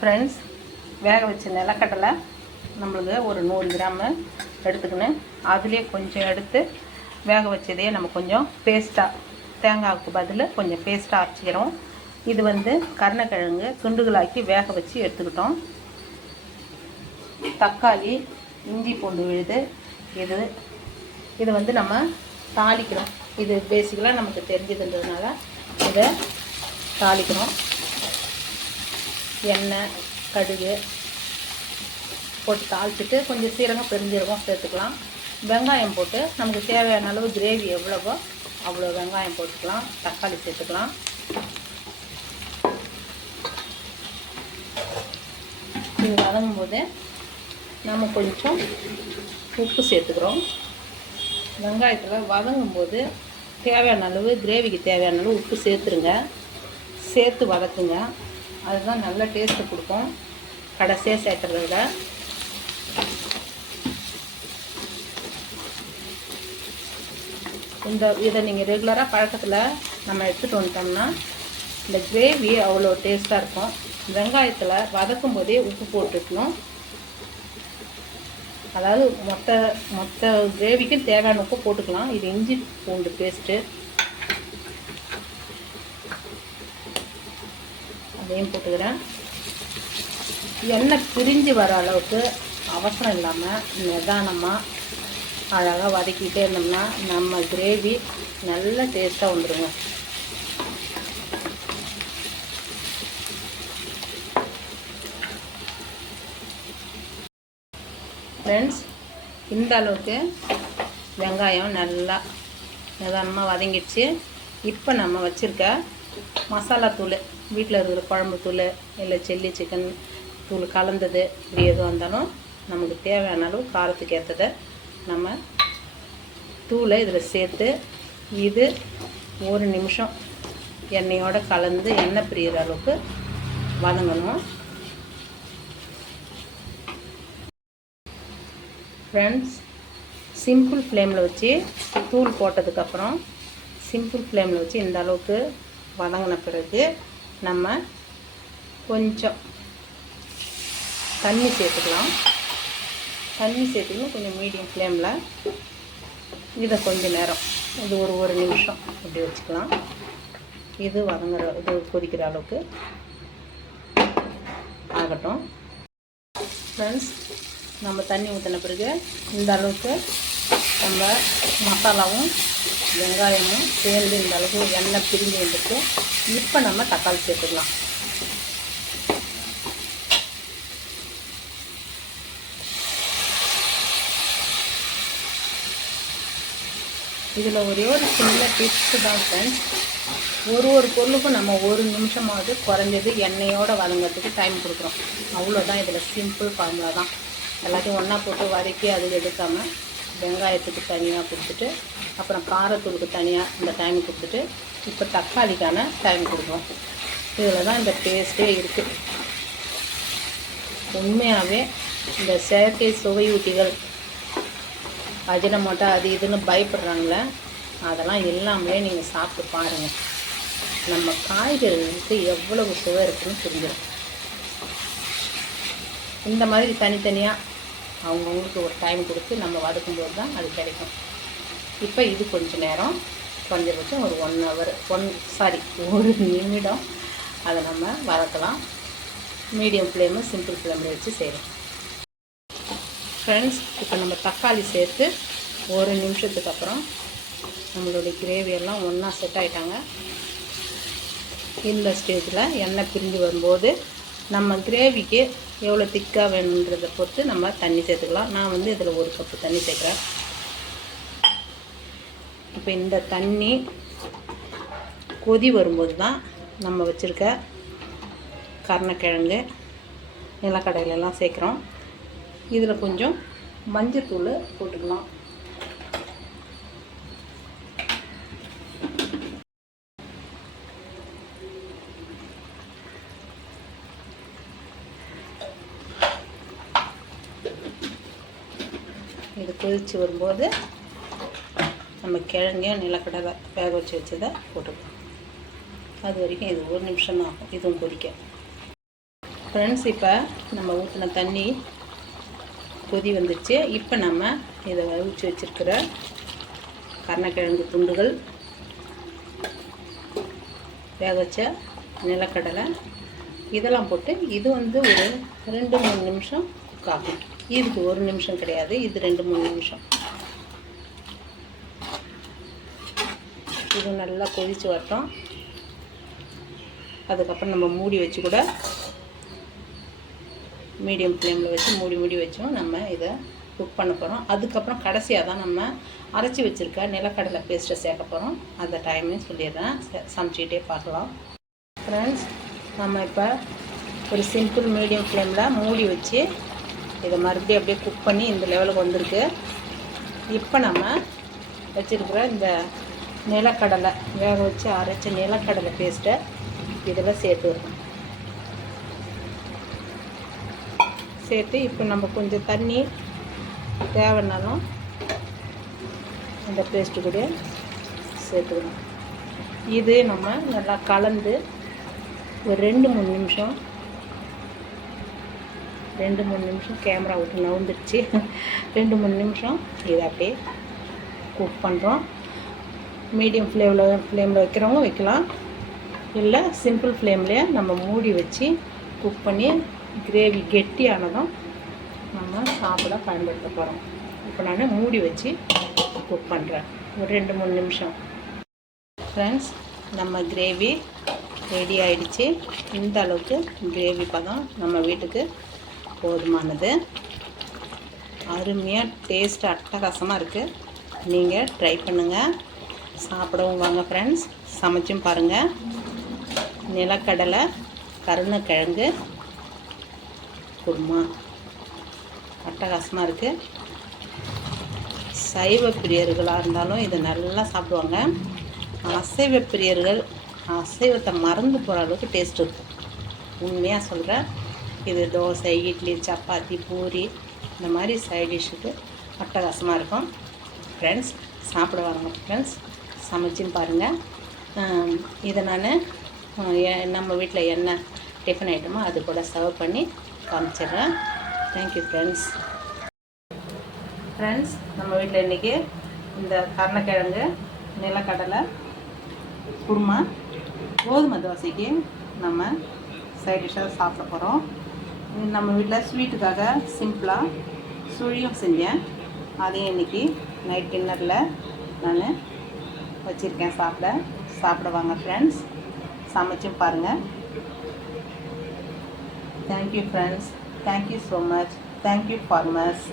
Friends வேக வச்ச நிலக்கடலை நம்மளுக்கு ஒரு நூறு கிராமு எடுத்துக்கின்னு அதுலேயே கொஞ்சம் எடுத்து வேக வச்சதையே நம்ம கொஞ்சம் பேஸ்ட்டாக தேங்காய்க்கு பதில் கொஞ்சம் பேஸ்ட்டாக அரைச்சிக்கிறோம். இது வந்து கருணக்கிழங்கு துண்டுகளாக்கி வேக வச்சு எடுத்துக்கிட்டோம். தக்காளி இஞ்சி பூண்டு விழுது. இது இது வந்து நம்ம தாளிக்கிறோம். இது பேசிக்கலாக நமக்கு தெரிஞ்சதுன்றதுனால இதை தாளிக்கிறோம். எண்ணெய் கடுகு போட்டு தாளிச்சிட்டு கொஞ்சம் சீரகம் பெருஞ்சீரகம் சேர்த்துக்கலாம். வெங்காயம் போட்டு நமக்கு தேவையான அளவு கிரேவி எவ்வளவோ அவ்வளோ வெங்காயம் போட்டுக்கலாம். தக்காளி சேர்த்துக்கலாம். இது வதங்கும் போது நம்ம கொஞ்சம் உப்பு சேர்த்துக்கிறோம். வெங்காயத்தில் வதங்கும் போது தேவையான அளவு கிரேவிக்கு தேவையான அளவு உப்பு சேர்த்துருங்க. சேர்த்து வதக்குங்க. அதுதான் நல்ல டேஸ்ட்டு கொடுக்கும். கடைசியாக சேர்க்குறத விட. இந்த இதை நீங்கள் ரெகுலராக பழக்கத்தில் நம்ம எடுத்துகிட்டு வந்துட்டோம்னா இந்த கிரேவி அவ்வளோ டேஸ்ட்டாக இருக்கும். வெங்காயத்தில் வதக்கும் போதே உப்பு போட்டுக்கணும். அதாவது மொத்த மொத்த கிரேவிக்கும் தேவையான உப்பு போட்டுக்கலாம். இது இஞ்சி பூண்டு பேஸ்ட்டு அதையும் போட்டுக்கிறேன். எண்ணெய் பிரிஞ்சு வர அளவுக்கு அவசரம் இல்லாமல் நிதானமாக அழகாக வதக்கிட்டே இருந்தோம்னா நம்ம கிரேவி நல்ல டேஸ்ட்டாக வந்துடுங்க ஃப்ரெண்ட்ஸ் இந்த அளவுக்கு வெங்காயம் நல்லா நிதானமாக வதங்கிடுச்சு. இப்போ நம்ம வச்சுருக்க மசாலா தூள் வீட்டில் இருக்கிற குழம்பு தூள் இல்லை சில்லி சிக்கன் தூள் கலந்தது இப்படி எதுவாக இருந்தாலும் நமக்கு தேவையான அளவு காரத்துக்கு ஏற்றதை நம்ம தூளை இதில் சேர்த்து இது ஒரு நிமிஷம் எண்ணெயோடு கலந்து எண்ணெய் பிரியிற அளவுக்கு வதங்கணும். ஃப்ரெண்ட்ஸ் சிம்பிள் ஃப்ளேமில் வச்சு தூள் போட்டதுக்கப்புறம் சிம்பிள் ஃப்ளேமில் வச்சு இந்த அளவுக்கு வதங்கின பிறகு நம்ம கொஞ்சம் தண்ணி சேர்த்துக்கலாம். தண்ணி சேர்த்துக்கணும். கொஞ்சம் மீடியம் ஃப்ளேமில் இதை கொஞ்சம் நேரம். இது ஒரு ஒரு நிமிஷம் இப்படி வச்சுக்கலாம். இது வதங்குற இது கொதிக்கிற அளவுக்கு ஆகட்டும். ஃப்ரெண்ட்ஸ் நம்ம தண்ணி ஊற்றின பிறகு இந்த அளவுக்கு நம்ம மசாலாவும் வெங்காயமும் சேர்ந்து இந்த அளவுக்கு எண்ணெய் பிரிஞ்சு வந்துட்டு இப்போ நம்ம தக்காளி சேர்த்துக்கலாம். இதில் ஒரே ஒரு சின்ன டிப்ஸு தான் ஃப்ரெண்ட்ஸ் ஒரு ஒரு பொருளுக்கும் நம்ம ஒரு நிமிஷமாவது குறைஞ்சது எண்ணெயோடு வதங்கிறதுக்கு டைம் கொடுக்குறோம். அவ்வளோதான் இதில் சிம்பிள் ஃபார்முலா தான். எல்லாத்தையும் ஒன்றா போட்டு வதக்கி அது எடுக்காமல் வெங்காயத்துக்கு தனியாக கொடுத்துட்டு அப்புறம் காரத்தூளுக்கு தனியாக இந்த டைம் கொடுத்துட்டு இப்போ தக்காளிக்கான டைம் கொடுக்குறோம் இதில் தான் இந்த டேஸ்ட்டே இருக்குது உண்மையாகவே இந்த செயற்கை சுவையூட்டிகள் அஜினமோட்டா அது இதுன்னு பயப்படுறாங்களே அதெல்லாம் எல்லாமே நீங்கள் சாப்பிட்டு பாருங்கள் நம்ம காய்கறிகளுக்கு எவ்வளவு சுவை இருக்குன்னு புரிஞ்சிடும் இந்த மாதிரி தனித்தனியாக அவங்கவுங்களுக்கு ஒரு டைம் கொடுத்து நம்ம வதக்கும்போது தான் அது கிடைக்கும். இப்போ இது கொஞ்சம் நேரம் குறைஞ்சபட்சம் ஒரு ஒன் ஹவர் ஒன் சாரி ஒரு நிமிடம் அதை நம்ம வதக்கலாம் மீடியம் ஃப்ளேமு சிம்பிள் ஃப்ளேமில் வச்சு செய்கிறோம் ஃப்ரெண்ட்ஸ் இப்போ நம்ம தக்காளி சேர்த்து ஒரு நிமிஷத்துக்கு அப்புறம் நம்மளுடைய கிரேவி எல்லாம் ஒன்றா செட் ஆகிட்டாங்க இந்த ஸ்டேஜில் எண்ணெய் பிரிஞ்சு வரும்போது நம்ம கிரேவிக்கு எவ்வளோ திக்காக வேணுன்றதை பொறுத்து நம்ம தண்ணி சேர்த்துக்கலாம். நான் வந்து இதில் ஒரு கப்பு தண்ணி சேர்க்குறேன். இப்போ இந்த தண்ணி கொதி வரும்போது தான் நம்ம வச்சுருக்க கருணக்கிழங்கு நிலக்கடையிலெல்லாம் சேர்க்குறோம். இதில் கொஞ்சம் மஞ்சள் தூள் போட்டுக்கலாம் இது கொதித்து வரும்போது நம்ம கிழங்கையும் நிலக்கடலை வேக வச்சு வச்சதை போட்டுக்கலாம். அது வரைக்கும் இது ஒரு நிமிஷம் ஆகும் இதுவும் கொதிக்க. ஃப்ரெண்ட்ஸ் இப்போ நம்ம ஊற்றின தண்ணி கொதி வந்துச்சு இப்போ நம்ம இதை வச்சு வச்சுருக்கிற கருணக்கிழங்கு துண்டுகள் வேக வச்ச நிலக்கடலை இதெல்லாம் போட்டு இது வந்து ஒரு ரெண்டு மூணு நிமிஷம் குக் ஆகும். இதுக்கு ஒரு நிமிஷம் கிடையாது இது ரெண்டு மூணு நிமிஷம். இது நல்லா கொதித்து வரட்டும். அதுக்கப்புறம் நம்ம மூடி வச்சு கூட மீடியம் ஃப்ளேமில் வச்சு மூடி மூடி வச்சும் நம்ம இதை குக் பண்ண போகிறோம் அதுக்கப்புறம் கடைசியாக தான் நம்ம அரைச்சி வச்சுருக்க நிலக்கடலை பேஸ்ட்டை சேர்க்க போகிறோம் அந்த டைமே சொல்லிடுறேன். சமைச்சிக்கிட்டே பார்க்கலாம். ஃப்ரெண்ட்ஸ் நம்ம இப்போ ஒரு சிம்பிள் மீடியம் ஃப்ளேமில் மூடி வச்சு இதை மறுபடியும் அப்படியே குக் பண்ணி இந்த லெவலுக்கு வந்திருக்கு. இப்போ நம்ம வச்சுருக்கிற இந்த நிலக்கடலை வேக வச்சு அரைச்ச நிலக்கடலை பேஸ்ட்டை இதில் சேர்த்துருக்கோம் சேர்த்து இப்போ நம்ம கொஞ்சம் தண்ணி தேவைன்னாலும் இந்த பேஸ்ட்டு கூட சேர்த்துக்கணும் இது நம்ம நல்லா கலந்து ஒரு ரெண்டு மூணு நிமிஷம் ரெண்டு மூணு நிமிஷம் கேமரா விட்டு நவுந்துருச்சு ரெண்டு மூணு நிமிஷம் இதை அப்படியே குக் பண்ணுறோம் மீடியம் ஃப்ளேமில் ஃப்ளேமில் வைக்கிறவங்க வைக்கலாம். இல்லை சிம்பிள் ஃப்ளேம்லேயே நம்ம மூடி வச்சு குக் பண்ணி கிரேவி கெட்டியானதும் நம்ம சாப்பிட பயன்படுத்த போகிறோம் இப்போ நான் மூடி வச்சு குக் பண்ணுறேன் ஒரு ரெண்டு மூணு நிமிஷம். ஃப்ரெண்ட்ஸ் நம்ம கிரேவி ரெடி ஆகிடுச்சி இந்த அளவுக்கு கிரேவி பதம் நம்ம வீட்டுக்கு போதுமானது. அருமையாக டேஸ்ட் அட்டகாசமாக இருக்குது நீங்கள் ட்ரை பண்ணுங்கள் சாப்பிடவும் வாங்க ஃப்ரெண்ட்ஸ் சமைச்சும் பாருங்கள் நிலக்கடலை கருணக்கிழங்கு குருமா. அட்டகாசமாக இருக்குது சைவ பிரியர்களாக இருந்தாலும் இது நல்லா சாப்பிடுவாங்க. அசைவ பிரியர்கள் அசைவத்தை மறந்து போகிற அளவுக்கு டேஸ்ட் இருக்கும். உண்மையாக சொல்கிறேன் இது தோசை இட்லி சப்பாத்தி பூரி இந்த மாதிரி சைட் டிஷ்ஷுக்கு அட்டகாசமாக இருக்கும். ஃப்ரெண்ட்ஸ் சாப்பிட வாங்க ஃப்ரெண்ட்ஸ் சமைச்சுன்னு பாருங்கள் இதை நான் நம்ம வீட்டில் என்ன டிஃபன் ஐட்டமோ அது கூட சர்வ் பண்ணி காமிச்சிடுறேன். தேங்க்யூ ஃப்ரெண்ட்ஸ் ஃப்ரெண்ட்ஸ் நம்ம வீட்டில் இன்றைக்கி இந்த கருணக்கிழங்கு நிலக்கடலை குருமா கோதுமை தோசைக்கு நம்ம சைட் டிஷ்ஷாக சாப்பிட போகிறோம் நம்ம வீட்டில் ஸ்வீட்டுக்காக சிம்பிளாக சுழியும் செஞ்சேன். அதையும் இன்றைக்கி நைட் டின்னரில் நான் வச்சுருக்கேன் சாப்பிட. சாப்பிட வாங்க ஃப்ரெண்ட்ஸ் சமைச்சும் பாருங்கள் thank you friends thank you so much thank you farmers